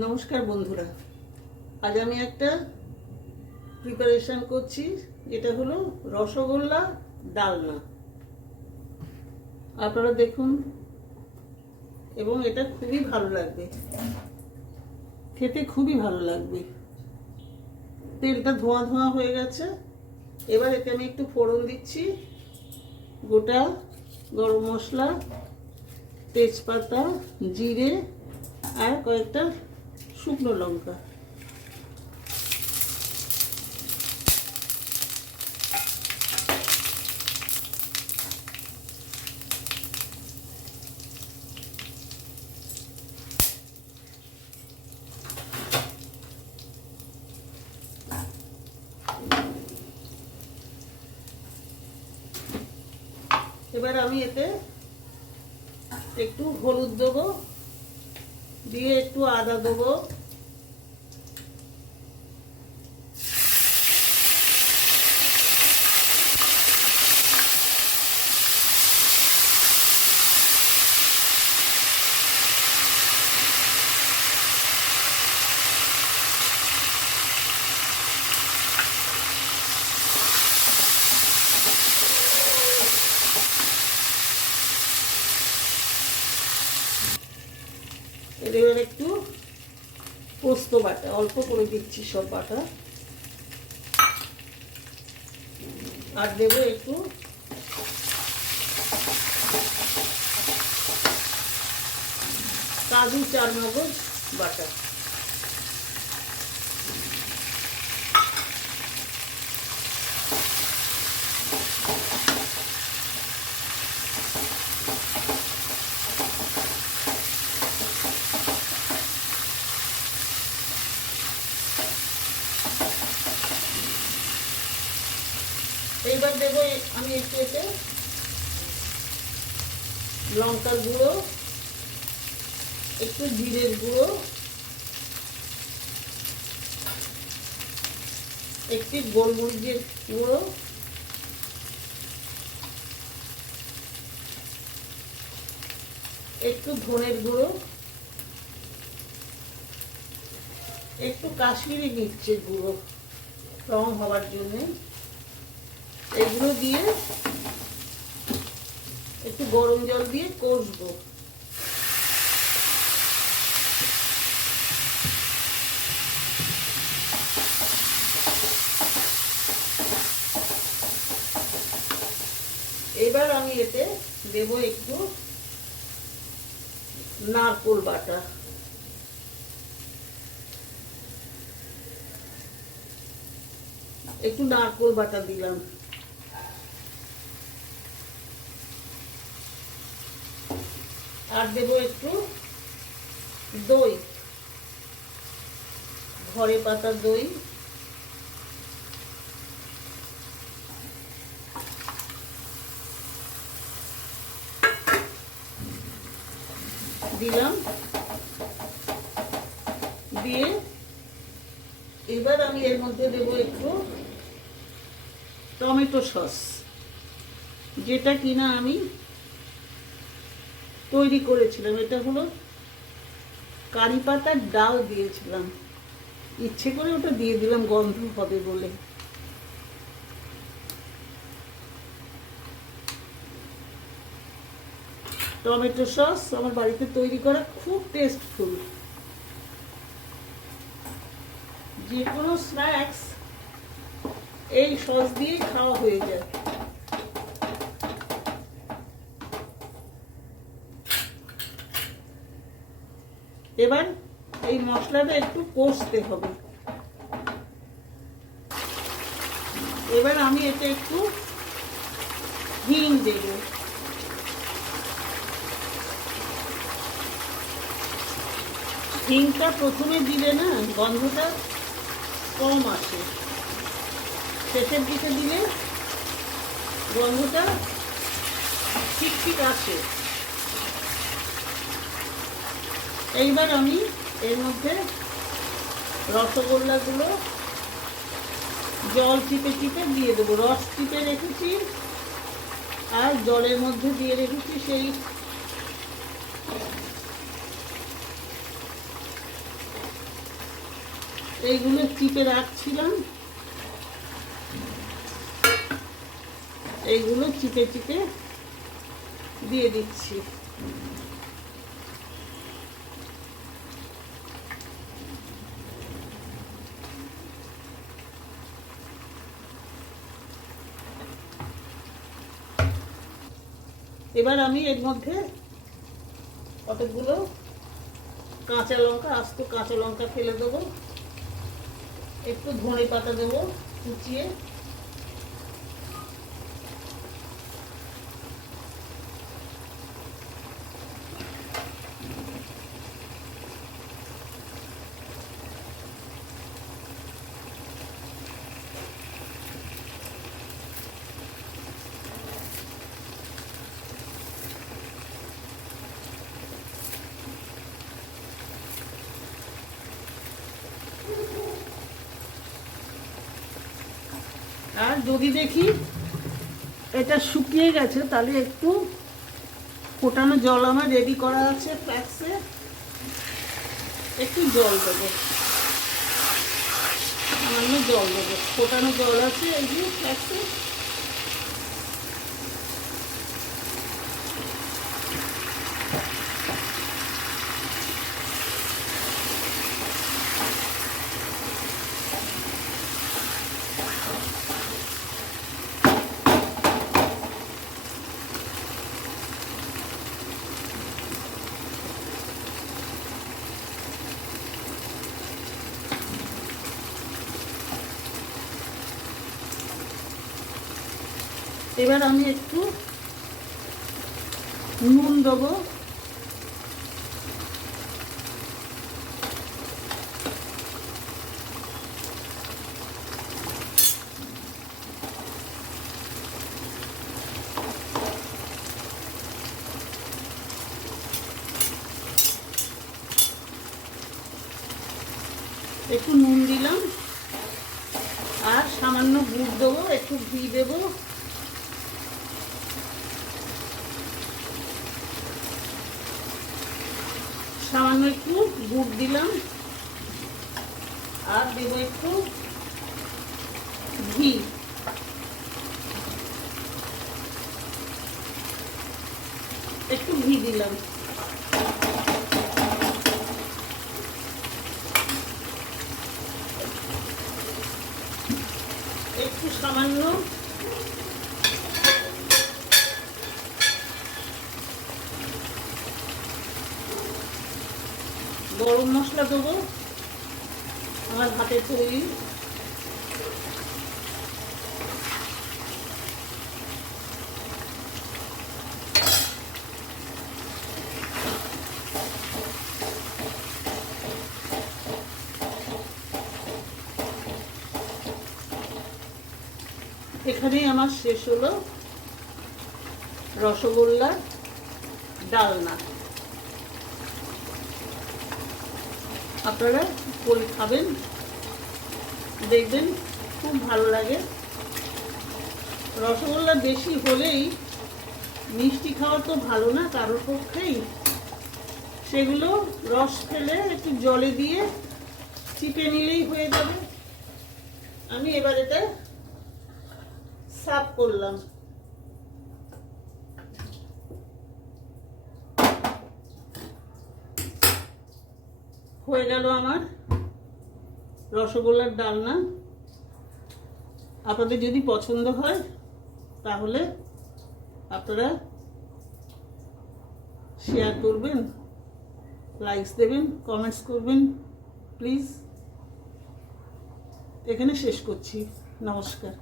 নমস্কার বন্ধুরা, আজ আমি একটা প্রিপারেশন করছি। এটা হলো রসগোল্লা ডালনা। আপনারা দেখুন, এবং এটা খুবই ভালো লাগবে, খেতে খুবই ভালো লাগবে। তেলটা ধোঁয়া ধোঁয়া হয়ে গেছে। এবার এতে আমি একটু ফোড়ন দিচ্ছি। গোটা গরম মশলা, তেজপাতা, জিরে আর কয়েকটা শুকনো লঙ্কা। এবার আমি এতে একটু হলুদ দেবো, দিয়ে একটু আদা দেবো, এবার একটু পোস্ত বাটা অল্প করে দিচ্ছি, সব বাটা। আর দেবো একটু কাজু চারমগজ বাটা। এইবার দেবো আমি একটু এতে লঙ্কার গুঁড়ো, একটু জিরের গুঁড়ো, একটি গোলমরিচের গুঁড়ো, একটু ধনের গুঁড়ো, একটু কাশ্মীরি মির্চের গুঁড়ো রং হওয়ার জন্য। এগুলো দিয়ে একটু গরম জল দিয়ে কষবো। এবার আমি এতে দেব একটু নারকেল বাটা, একটু নারকেল বাটা দিলাম। আর দেবো একটু দই, ঘরে পাতা দই। দিলাম, দিয়ে এবার আমি এর মধ্যে দেবো একটু টমেটো সস, যেটা কিনা আমি তৈরি করেছিলাম। এটা হলো কারি পাতার ডাল দিয়েছিলাম, ইচ্ছে করে ওটা দিয়ে দিলাম গন্ধ হবে বলে। টমেটো সস আমার বাড়িতে তৈরি করা, খুব টেস্টফুল। যে কোনো স্ন্যাক্স এই সস দিয়ে খাওয়া হয়ে যায়। এবার এই মশলাটা একটু কষতে হবে। এবার আমি এতে একটু হিং দেব। হিংটা প্রথমে দিলে না গন্ধটা কম আসে, শেষের দিকে দিলে গন্ধটা ঠিক ঠিক আসে। এইবার আমি এর মধ্যে রসগোল্লাগুলো জল চিপে চিপে দিয়ে দেবো। রস চিপে রেখেছি আর জলের মধ্যে দিয়ে রেখেছি সেই এইগুলো চিপে রাখছিলাম, এইগুলো চিপে চিপে দিয়ে দিচ্ছি। এবার আমি এর মধ্যে কতগুলো কাঁচা লঙ্কা, আস্ত কাঁচা লঙ্কা ফেলে দেবো, একটু ধনে পাতা দেবো কুচিয়ে, আর যদি দেখি এটা শুকিয়ে গেছে তাহলে একটু ফোটানো জল আমার রেডি করা আছে ফ্লাক্সে, একটু জল দেবো, সামান্য জল দেবো, ফোটানো জল আছে এই যে ফ্লাক্সে। এবার আমি একটু নুন দেবো, একটু নুন দিলাম, আর সামান্য গুড় দেবো, একটু ঘি দেবো, সামান্য একটু গুড় দিলাম, আর দেবো একটু ঘি, একটু ঘি দিলাম, একটু সামান্য গরম মশলা দেবো, আমার হাতে তৈরি, এখানেই আমার শেষ হলো রসগোল্লার ডালনা। আপনারা করে খাবেন, দেখবেন খুব ভালো লাগে। রসগোল্লা বেশি হলেই মিষ্টি খাওয়া তো ভালো না কারোর পক্ষেই, সেগুলো রস ফেলে একটু জলে দিয়ে চিপে নিলেই হয়ে যাবে। আমি এবার এটা সার্ভ করলাম। হয়ে গেল আমার রসগোল্লার ডালনা। আপনাদের যদি পছন্দ হয় তাহলে আপনারা শেয়ার করবেন, লাইকস দেবেন, কমেন্টস করবেন প্লিজ। এখানে শেষ করছি, নমস্কার।